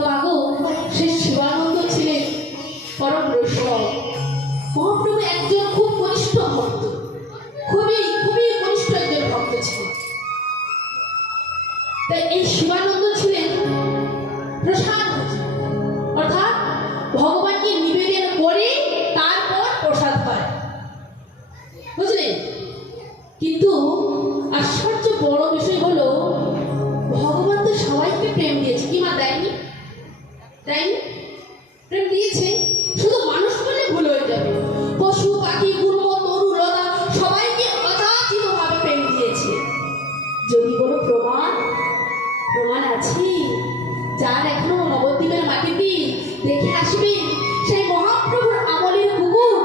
তো আগো, সে শিবানন্দ ছিলেন পরম বৈষ্ণব মহাপ্রভু একজন খুব কনিষ্ঠ ভক্ত। খুবই খুবই কনিষ্ঠ একজন ভক্ত ছিলেন। তাই এই শিবানন্দ আসবেন। সেই মহাপ্রভুর আমলের কুকুর।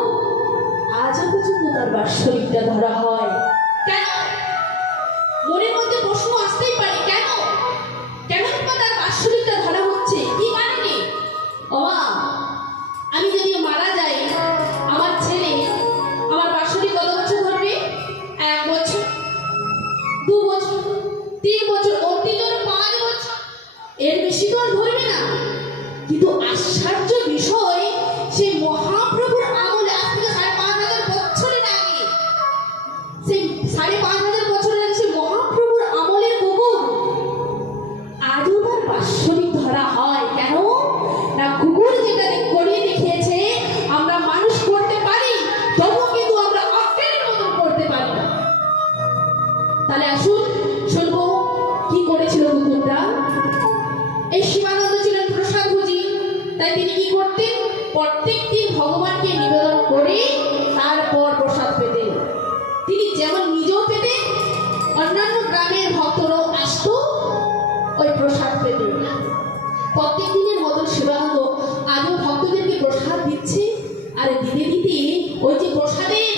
আজও পর্যন্ত তার বাৎসরিকটা ধরা হয়। কেন? মনের মধ্যে প্রশ্ন আসতেই পারে, কেন? কেন তার বাৎসরিকটা ধরা হচ্ছে? কি কারণে? ওমা আমি যদি মারা যাই, আমার ছেলে আমার বাৎসরিক কত বছর ধরবে? এক বছর, দু বছর, তিন বছর, অতি পাঁচ বছর। এর বেশি তো আর ধরবে না। কিন্তু আশ্চর্য বিষয় তিনি কি করতেন? প্রত্যেক ভগবানকে নিবেদন করে তারপর প্রসাদ পেতেন। তিনি যেমন নিজেও পেতেন, অন্যান্য গ্রামের ভক্তরাও আসত, ওই প্রসাদ পেতেন। প্রত্যেক দিনের মতন শিবানন্দ আজও ভক্তদেরকে প্রসাদ দিচ্ছে, আর দিতে দিতে ওই যে প্রসাদের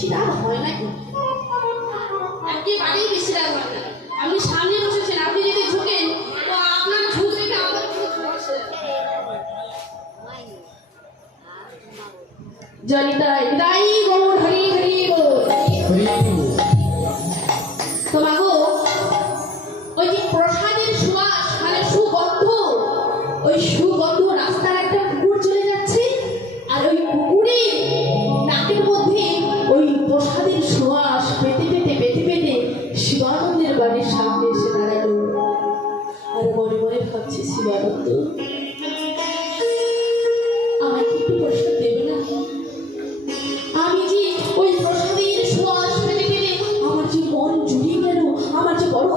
বেশি রাগ হয় নাকি একেবারেই বেশি রাগ হয় না আপনি সামনে বসেছেন, আপনি যদি ঝুঁকেন তো আপনার ঝুঁক দেখে আমার জনিতা তাই গৌর প্রসাদের সুবাস পেতে পেতে পেতে পেতে শিবানন্দের বাড়ির সামনে এসে দাঁড়াল। আর মনে মনে ভাবছে, শিবানন্দ, আমাকে আমি যে ওই পেতে আমার যে মন আমার যে বড়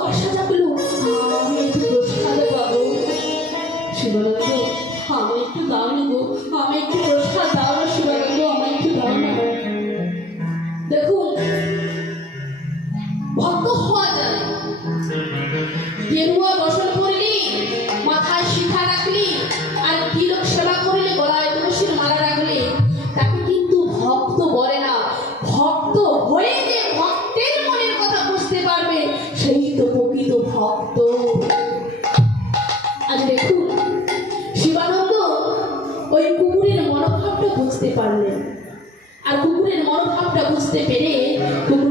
আমি একটু প্রসাদ পাবো। শিবানন্দ আমি একটু দাও না গো আমি একটু প্রসাদ দাও। গেরুয়া করলি মাথায় শিখা রাখলি, আর তিলক সেবা করলে, গলায় তুলসীর রাখলে। তাকে কিন্তু ভক্ত বলে না। ভক্ত হয়ে যে বুঝতে পারবে, সেই তো প্রকৃত ভক্ত। আজ দেখুন, শিবানন্দ ওই কুকুরের মনোভাবটা বুঝতে পারলেন। আর কুকুরের মনোভাবটা বুঝতে পেরে কুকুরটাকে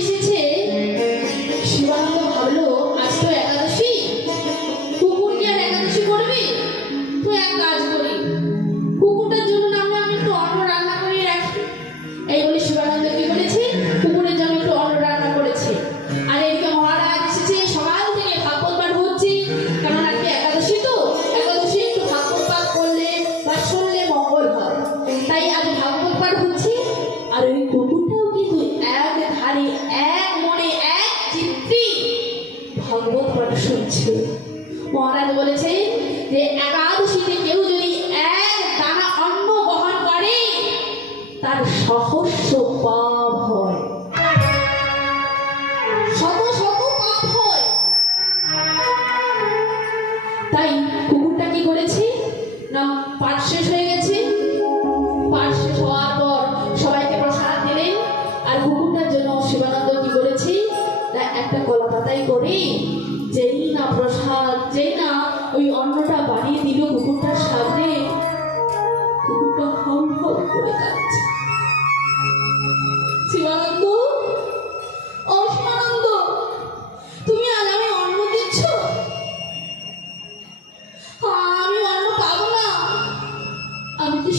ভাগবত পাঠ শুনছে। মহারাজ বলেছে যে একাদশীতে কেউ যদি এক দানা অন্ন বহন করে, তার সহস্র পা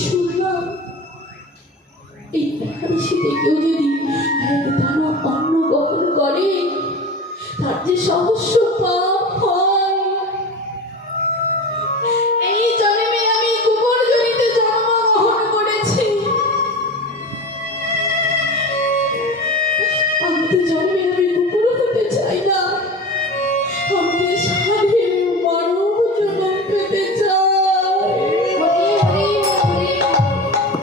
শুনলাম এই একাদশী থেকেও যদি এক দানা করে তার যে সহস্র পা